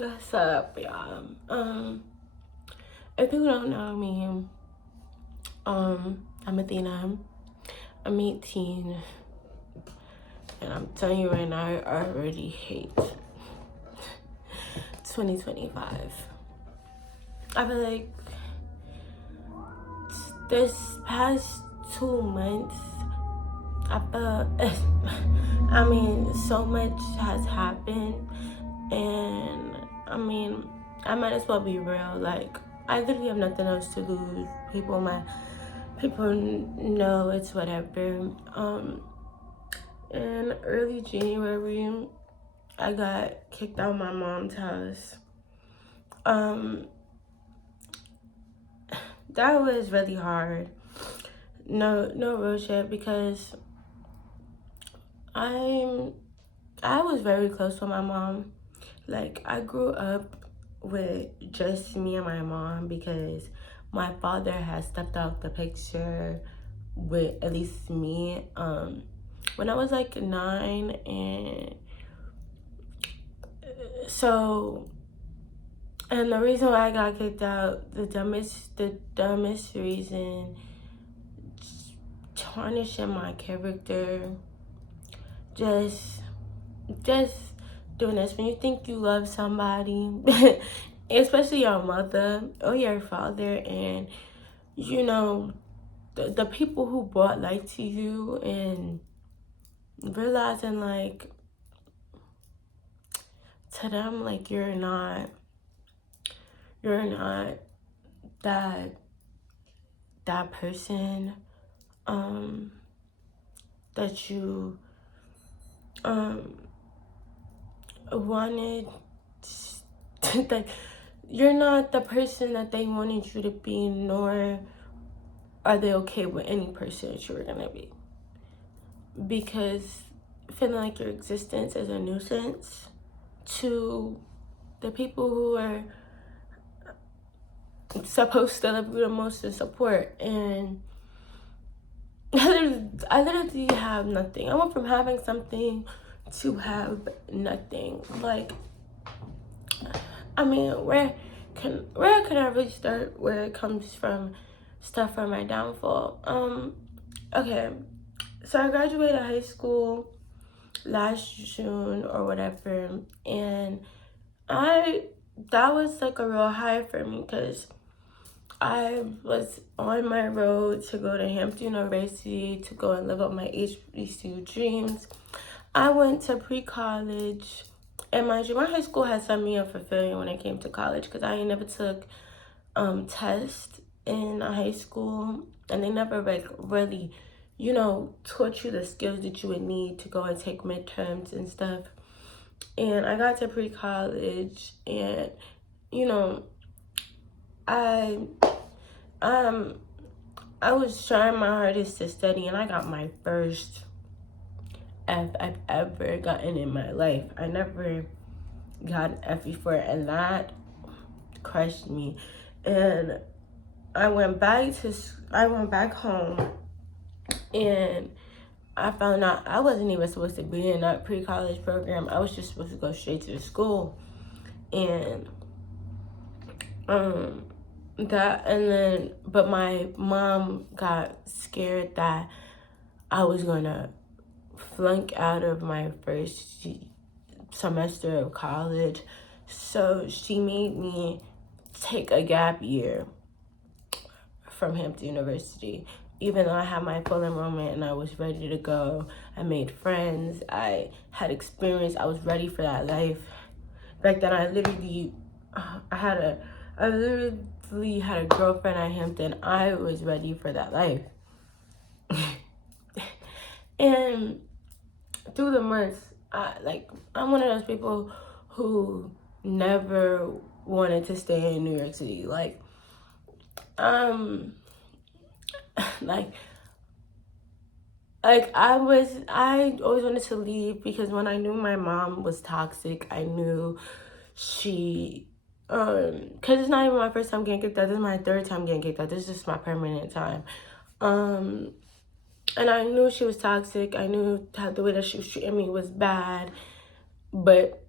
What's up, y'all? If you don't know me, I'm Athena. I'm 18, and I'm telling you right now, I already hate 2025. I feel like this past 2 months, so much has happened, and I might as well be real. Like, I literally have nothing else to lose. People know it's whatever. In early January, I got kicked out of my mom's house. That was really hard. No real shit, because I was very close with my mom. Like, I grew up with just me and my mom because my father had stepped out the picture with at least me when I was like 9. And so, and the reason why I got kicked out, the dumbest reason, tarnishing my character, just doing this. When you think you love somebody, especially your mother or your father, and you know, the people who brought life to you, and realizing like to them, like you're not that person that you wanted, that you're not the person that they wanted you to be, nor are they okay with any person that you were gonna be, because feeling like your existence is a nuisance to the people who are supposed to love you the most and support. And I literally have nothing. I went from having something to have nothing. Like, where can I really start where it comes from? Stuff from my downfall. Okay, so I graduated high school last June or whatever, and that was like a real high for me, because I was on my road to go to Hampton University to go and live up my HBCU dreams. I went to pre-college, and mind you, my high school had set me up for failure when it came to college, because I never took tests in high school, and they never like really, taught you the skills that you would need to go and take midterms and stuff. And I got to pre-college, and I I was trying my hardest to study, and I got my first F I've ever gotten in my life. I never got an F before, and that crushed me. And I went back home, and I found out I wasn't even supposed to be in that pre-college program. I was just supposed to go straight to the school. And but my mom got scared that I was gonna flunk out of my first semester of college, so she made me take a gap year from Hampton University. Even though I had my full enrollment and I was ready to go, I made friends, I had experience, I was ready for that life. Back then, I literally had a girlfriend at Hampton. I was ready for that life. And through the months, I'm one of those people who never wanted to stay in New York City. Like, like I always wanted to leave, because when I knew my mom was toxic, I knew she because it's not even my first time getting kicked out. This is my third time getting kicked out. This is just my permanent time. And I knew she was toxic. I knew how the way that she was treating me was bad. But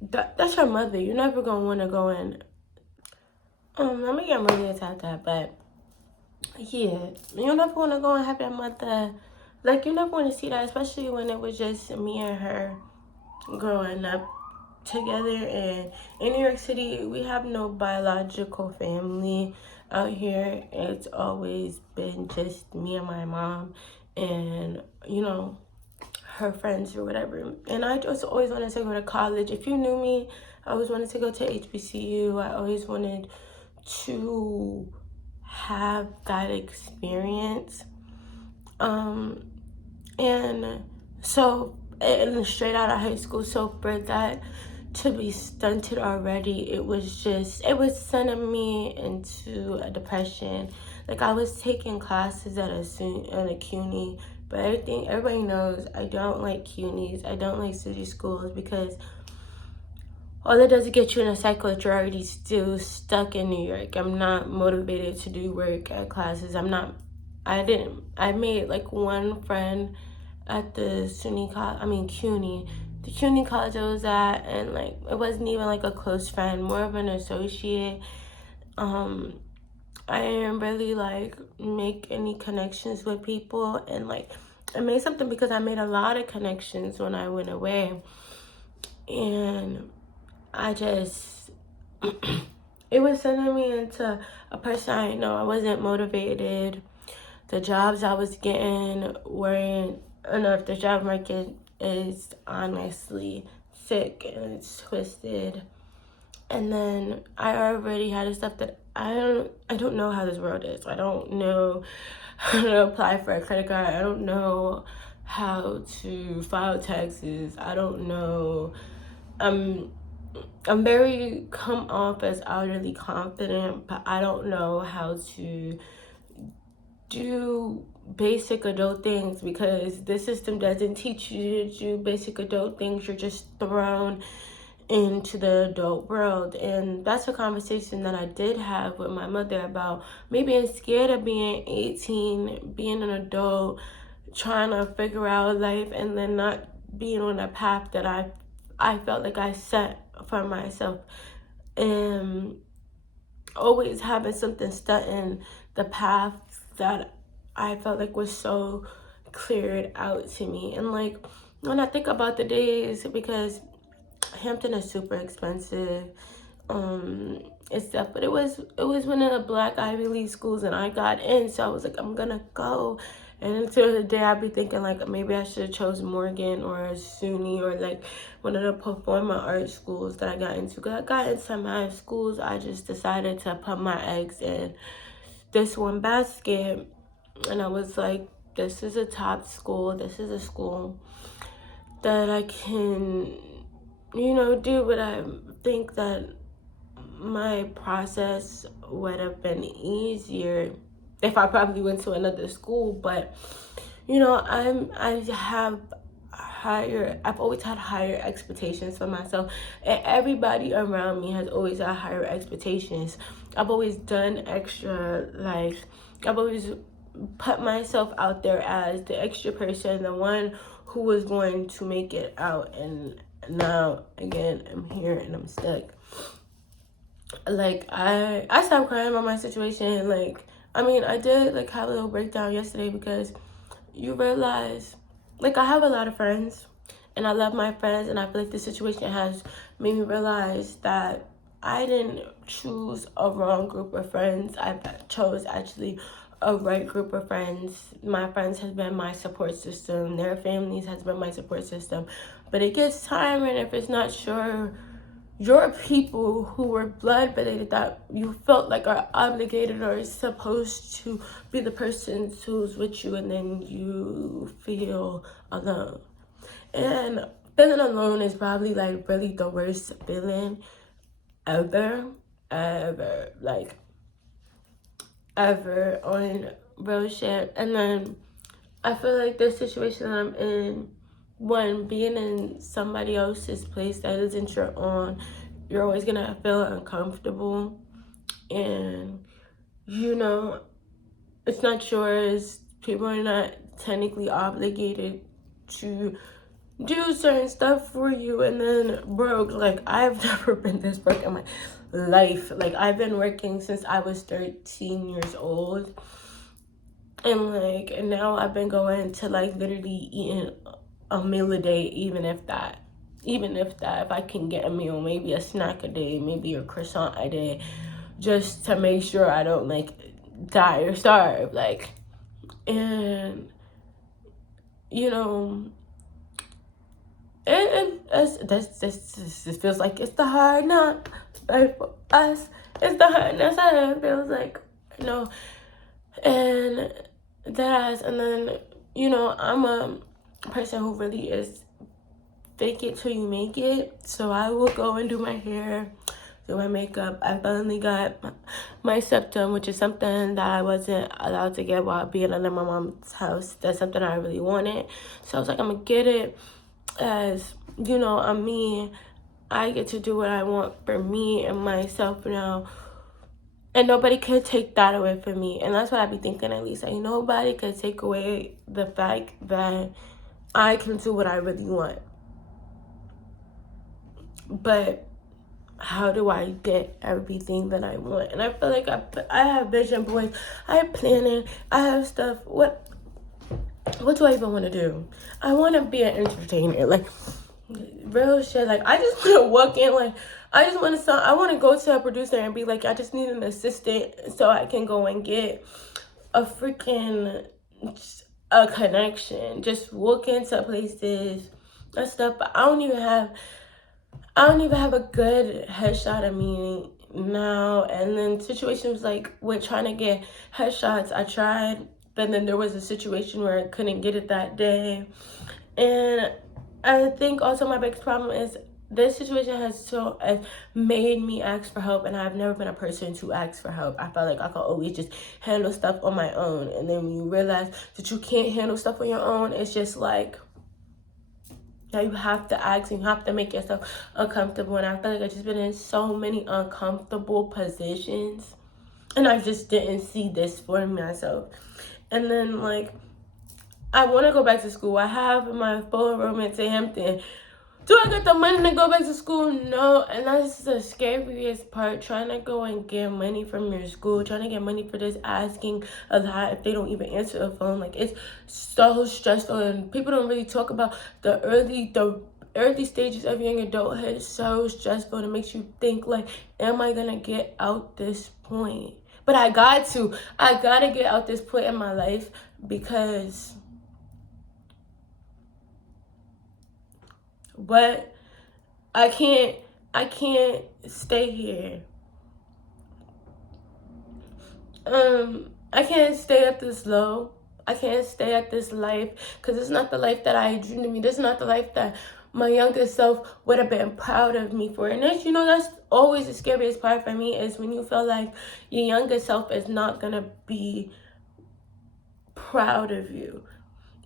that's your mother. You're never gonna want to go in. I'm gonna get really attacked that, but yeah, you never want to go and have your mother. Like, you never want to see that, especially when it was just me and her growing up together. And in New York City, we have no biological family out here. It's always been just me and my mom, and her friends or whatever. And I just always wanted to go to college. If you knew me, I always wanted to go to HBCU. I always wanted to have that experience. And so, and straight out of high school, so for that to be stunted already, it was sending me into a depression. Like, I was taking classes at a CUNY, but everybody knows I don't like CUNYs. I don't like city schools because all it does is get you in a cycle that you're already still stuck in New York. I'm not motivated to do work at classes. I made like one friend at the CUNY, the CUNY college I was at, and like it wasn't even like a close friend, more of an associate. I didn't really like make any connections with people, and like I made something because I made a lot of connections when I went away, and I just it was sending me into a person I know. I wasn't motivated. The jobs I was getting weren't enough. The job market is honestly sick and it's twisted. And then I already had stuff that I don't know how this world is. I don't know how to apply for a credit card. I don't know how to file taxes. I don't know. I'm very come off as outwardly confident, but I don't know how to do basic adult things because the system doesn't teach you to do basic adult things. You're just thrown into the adult world. And that's a conversation that I did have with my mother about me being scared of being 18, being an adult, trying to figure out life, and then not being on a path that I felt like I set for myself, and always having something stuck in the path that I felt like was so cleared out to me. And like when I think about the days, because Hampton is super expensive, and stuff, but it was one of the Black Ivy League schools, and I got in, so I was like, I'm gonna go. And until the day I'd be thinking like maybe I should have chose Morgan or SUNY or like one of the performing arts schools that I got into. Because I got into my schools, I just decided to put my eggs in this one basket, and I was like, this is a top school. This is a school that I can, do what I think that my process would have been easier if I probably went to another school. But I've always had higher expectations for myself, and everybody around me has always had higher expectations. I've always done extra, like I've always put myself out there as the extra person, the one who was going to make it out. And now again, I'm here and I'm stuck. Like I stopped crying about my situation. Like, I mean, I did like have a little breakdown yesterday because you realize, like, I have a lot of friends and I love my friends, and I feel like this situation has made me realize that I didn't choose a wrong group of friends. I chose actually a right group of friends. My friends has been my support system. Their families has been my support system. But it gets tiring if it's not sure your people who were blood related that you felt like are obligated or supposed to be the person who's with you, and then you feel alone. And feeling alone is probably like really the worst feeling ever, like ever on real shit. And then I feel like the situation that I'm in, one, being in somebody else's place that isn't your own, you're always gonna feel uncomfortable. And it's not yours. People are not technically obligated to do certain stuff for you and then broke. Like, I've never been this broke in my life. Like, I've been working since I was 13 years old. And like, and now I've been going to like literally eating a meal a day, even if that, if I can get a meal, maybe a snack a day, maybe a croissant a day, just to make sure I don't like die or starve. Like, and you know, this feels like it's the hard knock life for us. It's the hardness that it feels like, you know, and and then, you know, I'm a person who really is fake it till you make it. So I will go and do my hair, do my makeup. I finally got my septum, which is something that I wasn't allowed to get while being under my mom's house. That's something I really wanted. So I was like, I'm gonna get it. As you know, I'm me. I get to do what I want for me and myself now. And nobody could take that away from me. And that's what I be thinking, at least. Like, nobody could take away the fact that I can do what I really want. But how do I get everything that I want? And I feel like I have vision boards. I have planning. I have stuff. What do I even want to do? I want to be an entertainer. Like, real shit. Like, I just want to walk in. Like, I want to go to a producer and be like, I just need an assistant so I can go and get a connection. Just walk into places and stuff. But I don't even have a good headshot of me now. And then situations like with trying to get headshots, I tried, but then there was a situation where I couldn't get it that day. And I think also my biggest problem is this situation has made me ask for help, and I've never been a person to ask for help. I felt like I could always just handle stuff on my own. And then when you realize that you can't handle stuff on your own, it's just like, now you have to ask and you have to make yourself uncomfortable. And I feel like I've just been in so many uncomfortable positions, and I just didn't see this for myself. And then, like, I want to go back to school. I have my full enrollment to Hampton. Do I get the money to go back to school? No. And that's the scariest part, trying to go and get money from your school, trying to get money for this, asking a lot if they don't even answer the phone. Like, it's so stressful, and people don't really talk about the early stages of young adulthood. It's so stressful, and it makes you think, like, am I gonna get out this point? But I gotta get out this point in my life, because but I can't stay here. I can't stay at this low. I can't stay at this life, because it's not the life that I dreamed of me. This is not the life that my younger self would have been proud of me for. And that's, you know, that's always the scariest part for me, is when you feel like your younger self is not gonna be proud of you.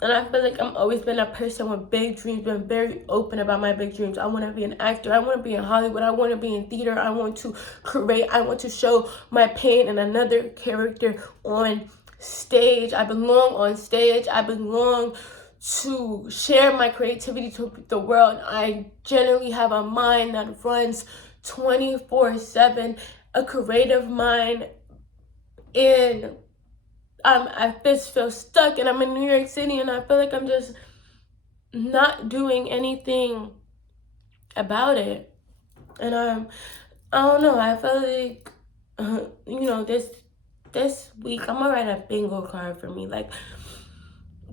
And I feel like I've always been a person with big dreams, been very open about my big dreams. I want to be an actor. I want to be in Hollywood. I want to be in theater. I want to create. I want to show my pain in another character on stage. I belong on stage. I belong to share my creativity to the world. I generally have a mind that runs 24/7, a creative mind, and I just feel stuck, and I'm in New York City, and I feel like I'm just not doing anything about it. And I don't know, I feel like, you know, this week I'm gonna write a bingo card for me. Like,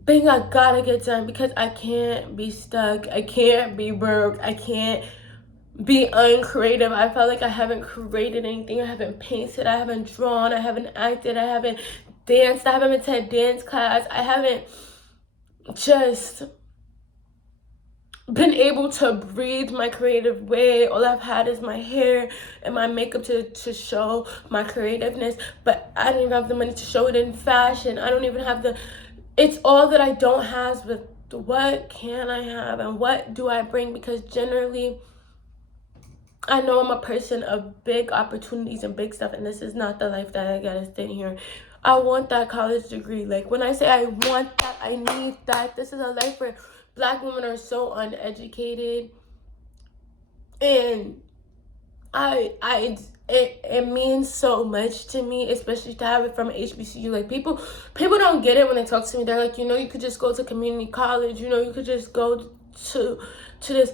bingo, I gotta get done, because I can't be stuck. I can't be broke. I can't be uncreative. I felt like I haven't created anything. I haven't painted. I haven't drawn. I haven't acted. I haven't danced. I haven't been to a dance class. I haven't just been able to breathe my creative way. All I've had is my hair and my makeup to show my creativeness, but I don't even have the money to show it in fashion. I don't even have it's all that I don't have. But what can I have, and what do I bring? Because generally, I know I'm a person of big opportunities and big stuff, and this is not the life that I gotta sit here. I want that college degree. Like, when I say I want that, I need that. This is a life where Black women are so uneducated, and it means so much to me, especially to have it from HBCU. Like, people don't get it when they talk to me. They're like, you could just go to community college, you could just go to this.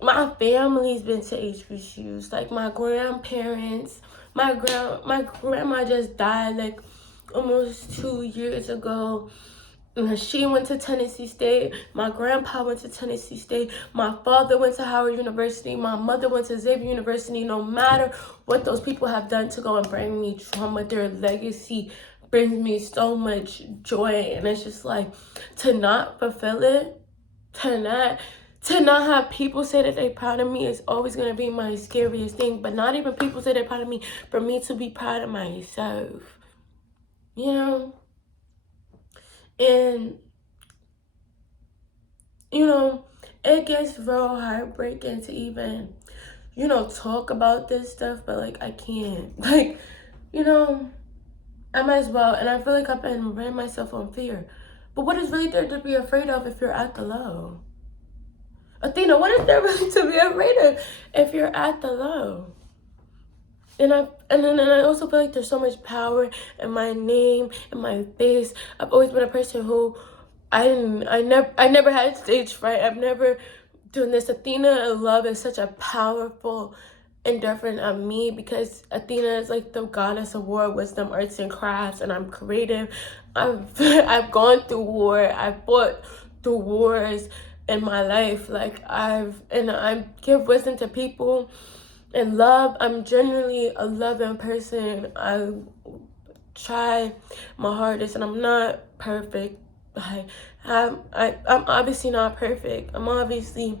My family's been to HBCUs. Like, my grandparents, my grandma just died like almost 2 years ago. She went to Tennessee State. My grandpa went to Tennessee State. My father went to Howard University. My mother went to Xavier University. No matter what those people have done to go and bring me trauma, their legacy brings me so much joy. And it's just like, to not fulfill it, to not have people say that they're proud of me is always going to be my scariest thing. But not even people say they're proud of me, for me to be proud of myself. And, it gets real heartbreaking to even, talk about this stuff, but, like, I can't. Like, I might as well. And I feel like I've been running myself on fear. But what is really there to be afraid of if you're at the low? Athena, what is there really to be afraid of if you're at the low? And then I also feel like there's so much power in my name, in my face. I've always been a person who I never had stage fright. I've never done this. Athena Love is such a powerful endeavor of me, because Athena is like the goddess of war, wisdom, arts, and crafts, and I'm creative. I've gone through war. I've fought through wars in my life. Like, I give wisdom to people. And love, I'm genuinely a loving person. I try my hardest, and I'm not perfect. I'm obviously not perfect. I'm obviously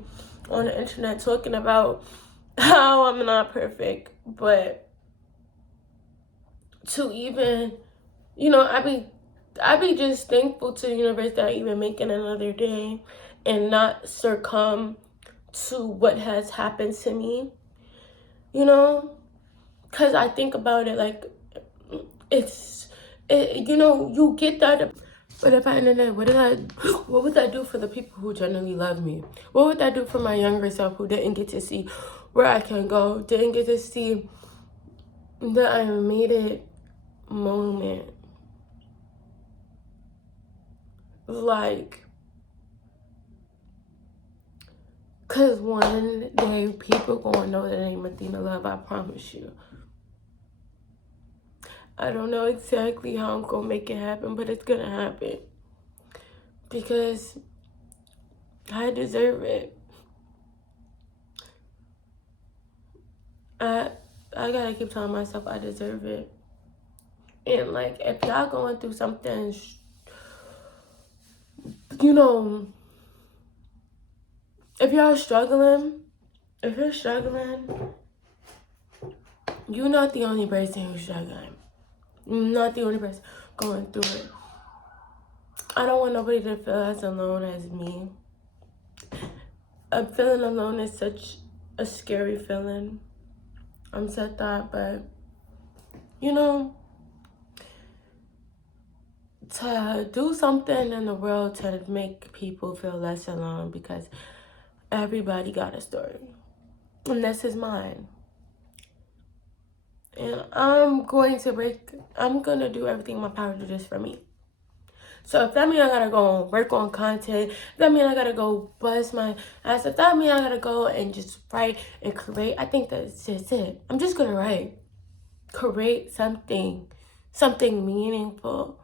on the internet talking about how I'm not perfect. But to even, I be just thankful to the universe that I even making another day and not succumb to what has happened to me. Because I think about it, like, you get that. But if I ended up, what would that do for the people who genuinely love me? What would that do for my younger self who didn't get to see where I can go, didn't get to see the I made it moment? Like, because one day people gonna know the name Athena Love, I promise you. I don't know exactly how I'm gonna make it happen, but it's gonna happen. Because I deserve it. I gotta keep telling myself I deserve it. And, like, if y'all going through something, if you're struggling, you're not the only person who's struggling. You're not the only person going through it. I don't want nobody to feel as alone as me. Feeling alone is such a scary feeling. I'm said that, but, to do something in the world to make people feel less alone, because everybody got a story. And this is mine. And I'm going to do everything in my power to do this for me. So if that means I gotta go work on content, if that means I gotta go bust my ass, if that means I gotta go and just write and create, I think that's just it. I'm just gonna write. Create something meaningful.